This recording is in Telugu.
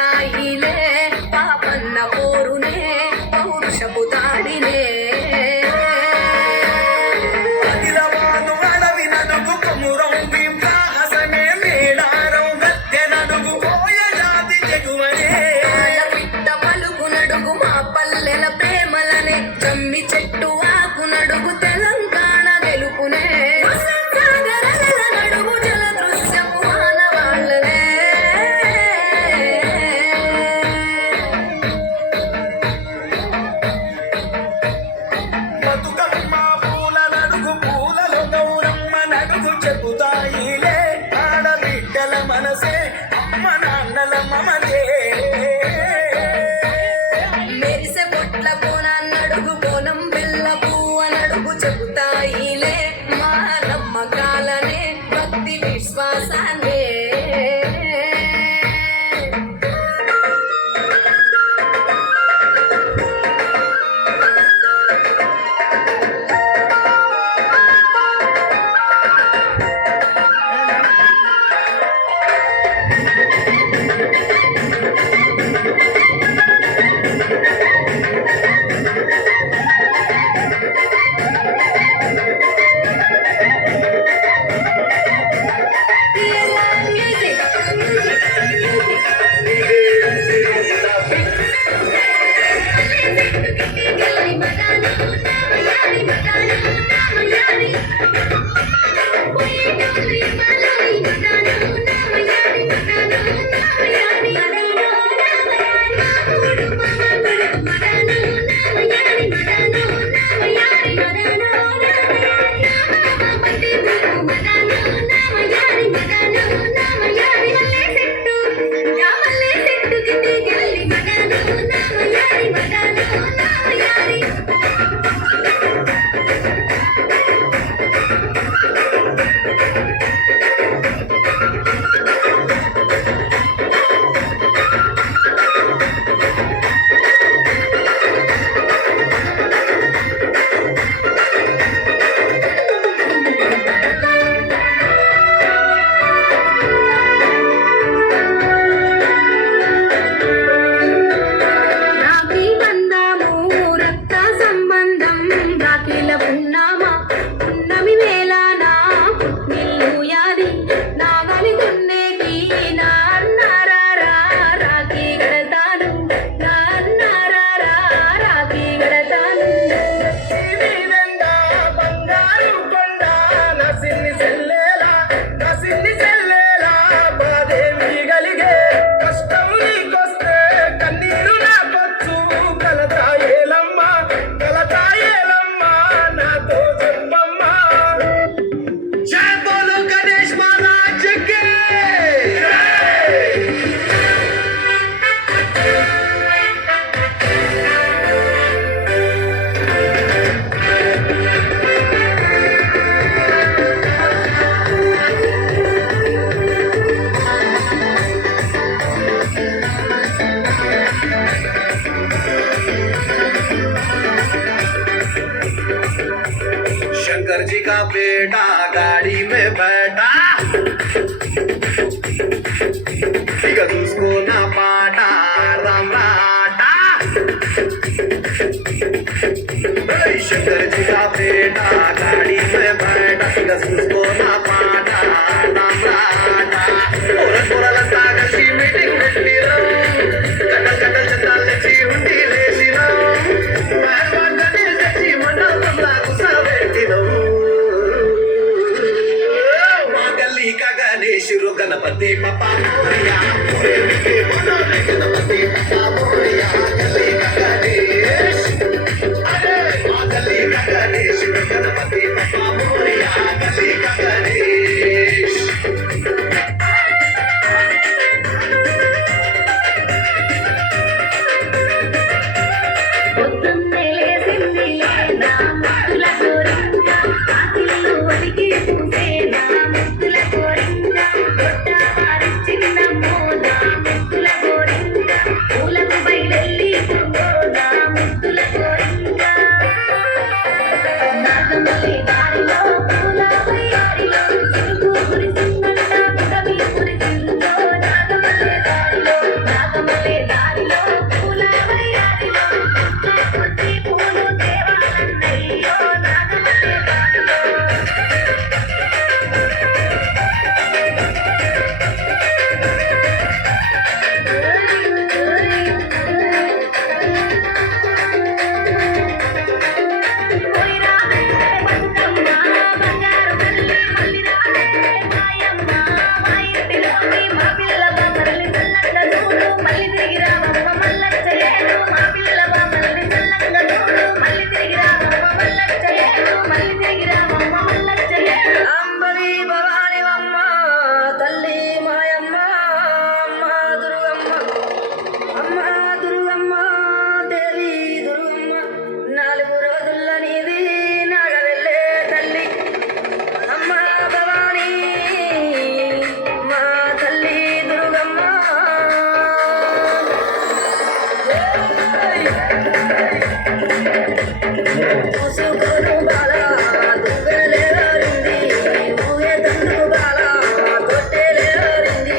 చెబుతాయిలే పాపన్న పోరునే పౌరుషపు దాడినే జమ్మి చెట్టు ఆకు నడుగు తెలంగాణ గెలుపునే నడుగు జల దృశ్యము మానవాళ్ళనే బతుకమ్మ పూల నడుగు పూలలో గౌరమ్మ నడుగు చెబుతాయిలే ఆడబిడ్డల మనసే అమ్మ నాన్నల మమతే మెరిసే పొట్ల కోనన్నడుగు బోనం బెల్ల పువ్వనడుగు చెబుతాయిలే మా నమ్మకాలనే భక్తి విశ్వాసాన్నే शंकर जी का बेटा गाड़ी में बैठा उसको ना पाटा राम राटा शंकर जी का बेटा गाड़ी में बैठा उसको ना पाटा राम राटा और लगता कशी मीटिंग పెట్టి కటల్ కటల్ చట్టాలచి ఉండి లేచినా మహర్వాగనే సచి మండపంలా కుసబెట్టినో మా గల్లీ కా గణేష్ రు గణపతి పప్పా మోరియా మోరే మనోరే గణపతి పప్పా మోరియా గల్లీ కా గణేష్ అరే మా గల్లీ కా గణేష్ రు గణపతి నాగమల్లె దారిలో పూల వయ్యారిలో పుట్టి పూలు దేవాలన్నయ్యో నాగమల్లె దారిలో పోయిరావే బతుకమ్మ బంగారు తల్లి మళ్ళీ రావే మాయమ్మ మా ఇంటిలోని మా పిల్ల బామల్ని చల్లంగా చూడు మళ్ళీ తిరిగి రావమ్మ మల్లచ్చయ్యేడు మా పిల్ల బామల్ని చల్లంగా చూడు మళ్ళీ తిరిగి రావమ్మ మల్లచ్చయ్యేడు మళ్ళీ తిరిగి రావమ్మ మల్లచ్చయ్యేడు అంబలి భవానివమ్మ తల్లి మాయమ్మ అమ్మ దుర్గమ్మ అమ్మ దుర్గమ్మ దేవి దుర్గమ్మ 4 రోజుల నీది నాగవెల్లే తల్లి అమ్మ భవాని మా తల్లి దుర్గమ్మ చూసుకోను బాల దుర్గలేవారింది ఊగే తండ్రు బాల తొట్టెలేవారింది